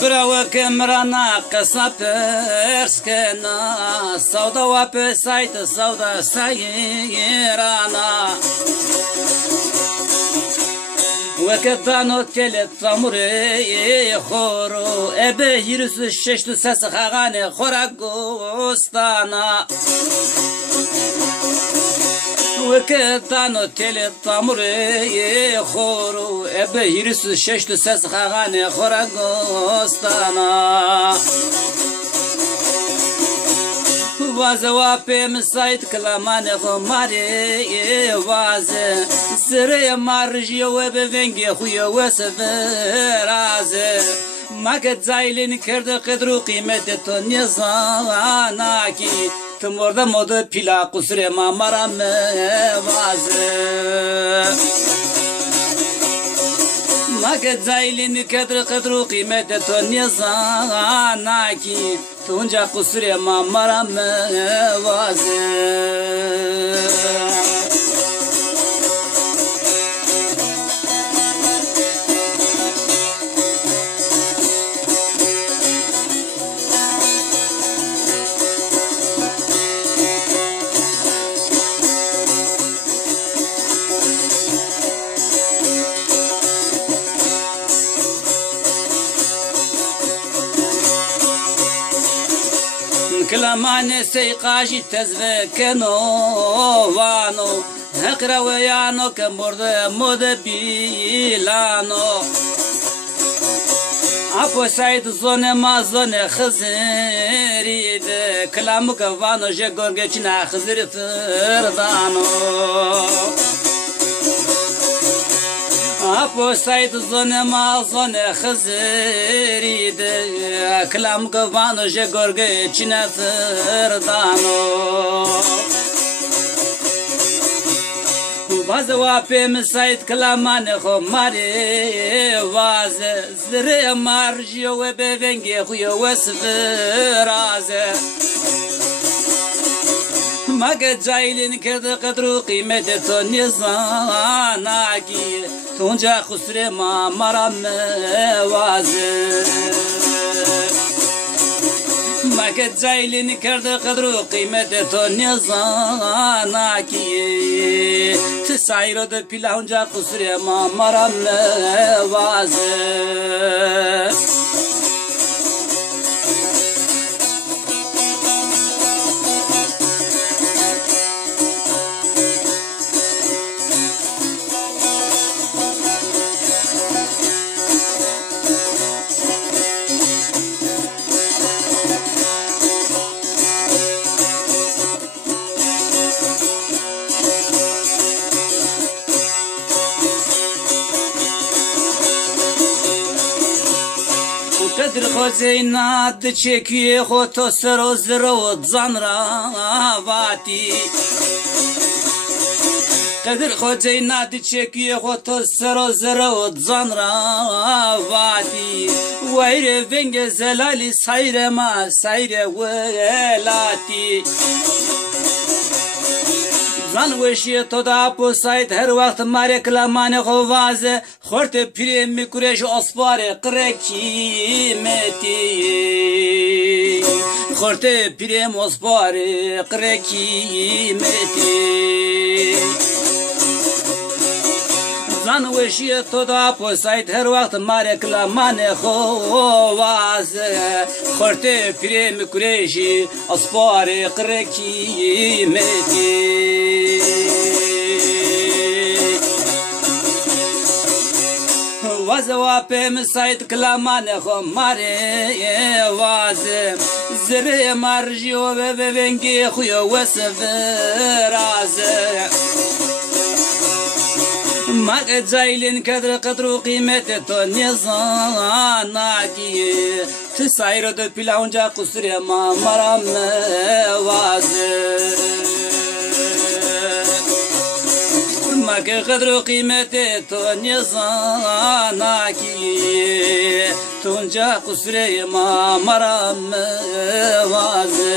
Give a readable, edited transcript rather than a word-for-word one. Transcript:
براو كمرانا قصة برسكنا سودا وبسايت سودا سايرانا وكدانو تلت تمري خورو ابي يرس الششت سس خغاني خورغوستانا وكدانو تلت تمري خورو ابي يرس الششت سس خغاني خورغوستانا واز واپی مسایت کلامان خماری واز زری مارجی و بونگی خوی و سفراز مگه زایلین کرد قدر و قیمت تو نزانا کی تمرد مود پیلا قصر ما مرام واز مگه زایلین کرد قدر و قیمت تو نزانا کی تونجا قصر ما مرام وازه كلمان سيقاجي تزفكنو وانو هكرا ويانو كمرد مود بيلانو أبو سعيد زون ما زون خزريد كلامك وانو جغورجنا خزر فردانو أبو سعيد زون ما زون خزريد كلام قوانو جغورجي چنا فردانو واز واپی مسایت کلامان خو ماری واز زری مارجی و بونگی خوی و سفراز مگه جایلین کرد قدر و قیمت تو نزانا کی تونجا خسر ما مرام وازه مگه جایلین کرد قدر و قیمت تو نزانا کی تسایرو ده پیلا اونجا خسر ما مرام وازه قدر خزینات چکی خو تو سر و زر و زن را واتی قدر خزینات چکی خو تو سر و زر و زن را واتی ویر ونگ زلالی سایر ما سایر ولاتی زن وشی تو دا پوسایت هر وقت ماره کلامان خوازه خورت پیری میکرش اسپار قرکی متی خورت پیری اسپار قرکی متی زن وشی تو دا پوسایت هر وقت ماره کلامان خوازه خورت پیری میکرش اسپار قرکی متی واز apem sayt klamane khomare wazem zre marjio ve vengi khuyo wasfraze Mak zaylin kadru qimete to nizanaki Tisayro de pilaunca kusure ma maram waze Mak kadru qimete to nizanaki Tunca kusure ma maram waze